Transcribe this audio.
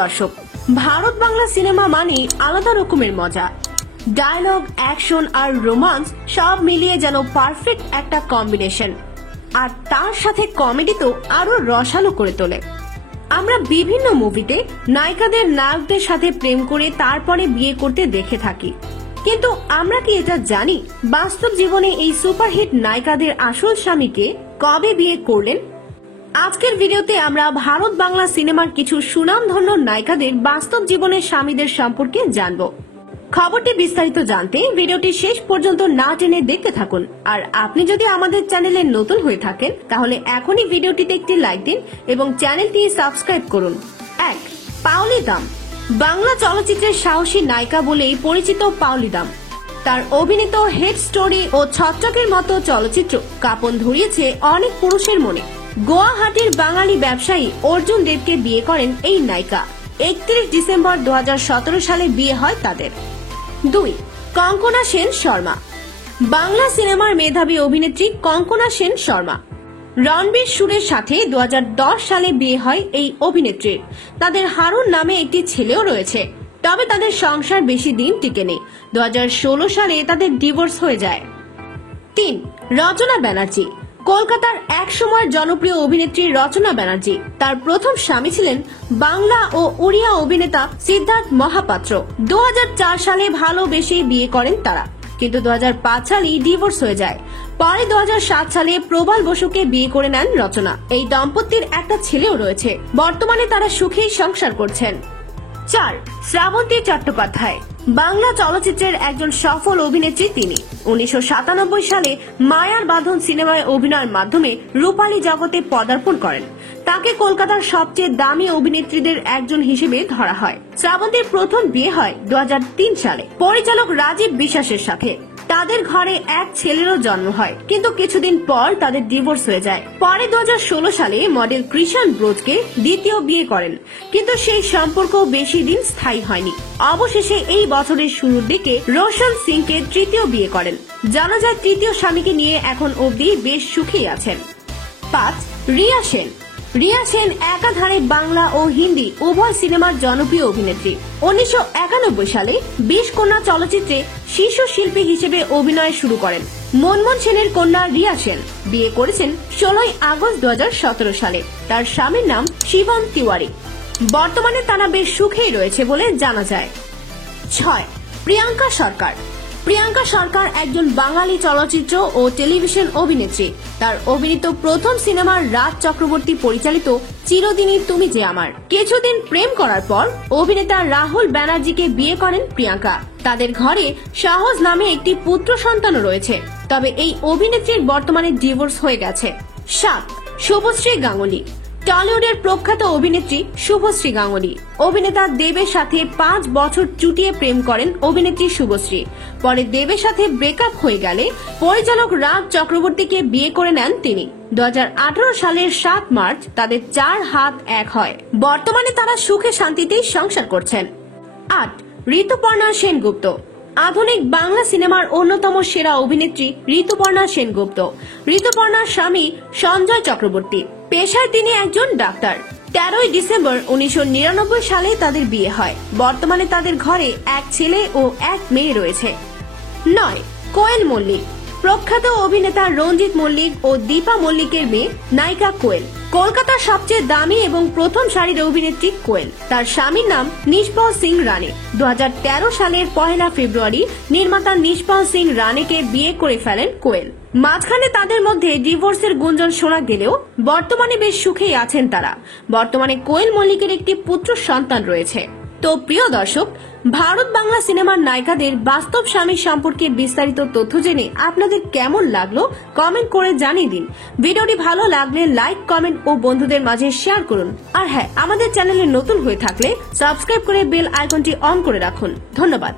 দর্শক, ভারত বাংলা সিনেমা মানে আলাদা রকমের মজা। ডায়লগ, অ্যাকশন আর রোমান্স সব মিলিয়ে যেন পারফেক্ট একটা কম্বিনেশন, আর তার সাথে কমেডি তো আরো রসালো করে তোলে। আমরা বিভিন্ন মুভিতে নায়িকাদের নায়কদের সাথে প্রেম করে তারপরে বিয়ে করতে দেখে থাকি, কিন্তু আমরা কি এটা জানি বাস্তব জীবনে এই সুপারহিট নায়িকাদের আসল স্বামীকে কবে বিয়ে করলেন? আজকের ভিডিওতে আমরা ভারত বাংলা সিনেমার কিছু সুনামধন্য নায়িকাদের বাস্তব জীবনের স্বামীদের সম্পর্কে জানব। খবরটি বিস্তারিত জানতে ভিডিওটি শেষ পর্যন্ত না টেনে দেখতে থাকুন। আর আপনি যদি আমাদের চ্যানেলে নতুন হয়ে থাকেন তাহলে এখনই ভিডিওটিতে একটি লাইক দিন এবং চ্যানেলটি সাবস্ক্রাইব করুন। 1. পাওলি দাম। বাংলা চলচ্চিত্রের সাহসী নায়িকা বলেই পরিচিত পাওলি দাম। তার অভিনীত হেড স্টোরি ও ছত্রকের মতো চলচ্চিত্র কাঁপন ধরিয়েছে অনেক পুরুষের মনে। গুয়াহাটির বাঙালি ব্যবসায়ী অর্জুন দেবকে বিয়ে করেন এই নায়িকা। 31 ডিসেম্বর 2017 সালে বিয়ে হয় তাদের। 2. কঙ্কনা সেন শর্মা। বাংলা সিনেমার মেধাবী অভিনেত্রী কঙ্কনা সেন শর্মা। রণবীর সুরের সাথে 2010 সালে বিয়ে হয় এই অভিনেত্রীর। তাদের হারুন নামে একটি ছেলেও রয়েছে, তবে তাদের সংসার বেশি দিন টিকেনি। 2016 সালে তাদের ডিভোর্স হয়ে যায়। 3. রচনা ব্যানার্জি। কলকাতার এক সময়ের জনপ্রিয় অভিনেত্রী রচনা ব্যানার্জি। তার প্রথম স্বামী ছিলেন বাংলা ও উড়িয়া অভিনেতা সিদ্ধার্থ মহাপাত্র। 2004 সালে ভালোবেসে বিয়ে করেন তারা, কিন্তু 2005 সালেই ডিভোর্স হয়ে যায়। পরে 2007 সালে প্রবাল বসুকে বিয়ে করে নেন রচনা। এই দম্পতির একটা ছেলেও রয়েছে। বর্তমানে তারা সুখেই সংসার করছেন। 4. শ্রাবন্তী চট্টোপাধ্যায়। বাংলা চলচ্চিত্রের একজন সফল অভিনেত্রী তিনি। 1997 সালে মায়ার বাঁধন সিনেমায় অভিনয়ের মাধ্যমে রূপালী জগতে পদার্পণ করেন। তাকে কলকাতার সবচেয়ে দামি অভিনেত্রীদের একজন হিসেবে ধরা হয়। শ্রাবন্তীর প্রথম বিয়ে হয় 2003 সালে পরিচালক রাজীব বিশ্বাসের সাথে। তাদের ঘরে এক ছেলেরও জন্ম হয়, কিন্তু কিছুদিন পর তাদের ডিভোর্স হয়ে যায়। পরে 2016 সালে মডেল কৃষাণ ব্রোজকে দ্বিতীয় বিয়ে করেন, কিন্তু সেই সম্পর্ক বেশি দিন স্থায়ী হয়নি। অবশেষে এই বছরের শুরুর দিকে রোশন সিংকে তৃতীয় বিয়ে করেন। জানা যায় তৃতীয় স্বামীকে নিয়ে এখন অবধি বেশ সুখেই আছেন। 5. রিয়া সেন। রিয়া সেন একাধারে বাংলা ও হিন্দি উভয় সিনেমার জনপ্রিয় অভিনেত্রী। 1991 সালে 20 কন্যা চলচ্চিত্রে শিশু শিল্পী হিসেবে অভিনয় শুরু করেন। মনমোহন সেনের কন্যা রিয়া সেন। বিয়ে করেছেন 16 আগস্ট 2017 সালে। তার স্বামীর নাম শিবম তিওয়ারি। বর্তমানে তারা বেশ সুখেই রয়েছে বলে জানা যায়। 6. প্রিয়াঙ্কা সরকার। প্রিয়াঙ্কা সরকার একজন বাঙালি চলচ্চিত্র ও টেলিভিশন অভিনেত্রী। তার অভিনীত প্রথম সিনেমা রাজ চক্রবর্তী পরিচালিত চিরদিনই তুমি যে আমার। কিছুদিন প্রেম করার পর অভিনেতা রাহুল ব্যানার্জিকে বিয়ে করেন প্রিয়াঙ্কা। তাদের ঘরে সহজ নামে একটি পুত্র সন্তানও রয়েছে, তবে এই অভিনেত্রীর বর্তমানে ডিভোর্স হয়ে গেছে। 7. শুভশ্রী গাঙ্গুলি। টলিউডের প্রখ্যাত অভিনেত্রী শুভশ্রী গাঙ্গুলি। অভিনেতা দেবের সাথে 5 বছর চুটিয়ে প্রেম করেন অভিনেত্রী শুভশ্রী। পরে দেবের সাথে ব্রেকআপ হয়ে গেলে পরিচালক রাজ চক্রবর্তীকে বিয়ে করে নেন তিনি। 2018 সালের 7 মার্চ তাদের 4 হাত এক হয়। বর্তমানে তারা সুখে শান্তিতেই সংসার করছেন। 8. ঋতুপর্ণা সেনগুপ্ত। আধুনিক বাংলা সিনেমার অন্যতম সেরা অভিনেত্রী ঋতুপর্ণা সেনগুপ্ত। ঋতুপর্ণার স্বামী সঞ্জয় চক্রবর্তী। পেশায় তিনি একজন ডাক্তার। 13 ডিসেম্বর 1999 সালে তাদের বিয়ে হয়। বর্তমানে তাদের ঘরে এক ছেলে ও এক মেয়ে রয়েছে। 9. কোয়েল মল্লিক। প্রখ্যাত অভিনেতা রঞ্জিত মল্লিক ও দীপা মল্লিকের মেয়ে নায়িকা কোয়েল। কলকাতার সবচেয়ে দামি এবং প্রথম সারির অভিনেত্রী কোয়েল। তার স্বামীর নাম নিষ্পাল সিং রানে। 2013 সালের 1 ফেব্রুয়ারি নির্মাতা নিষ্পাল সিং রানেকে বিয়ে করে ফেলেন কোয়েল। মাঝখানে তাদের মধ্যে ডিভোর্সের গুঞ্জন শোনা গেলেও বর্তমানে বেশ সুখেই আছেন তারা। বর্তমানে কোয়েল মল্লিকের একটি পুত্র সন্তান রয়েছে। তো প্রিয় দর্শক, ভারত বাংলা সিনেমার নায়িকাদের বাস্তব স্বামী সম্পর্কে বিস্তারিত তথ্য জেনে আপনাদের কেমন লাগলো কমেন্ট করে জানিয়ে দিন। ভিডিওটি ভালো লাগলে লাইক, কমেন্ট ও বন্ধুদের মাঝে শেয়ার করুন। আর হ্যাঁ, আমাদের চ্যানেলে নতুন হয়ে থাকলে সাবস্ক্রাইব করে বেল আইকনটি অন করে রাখুন। ধন্যবাদ।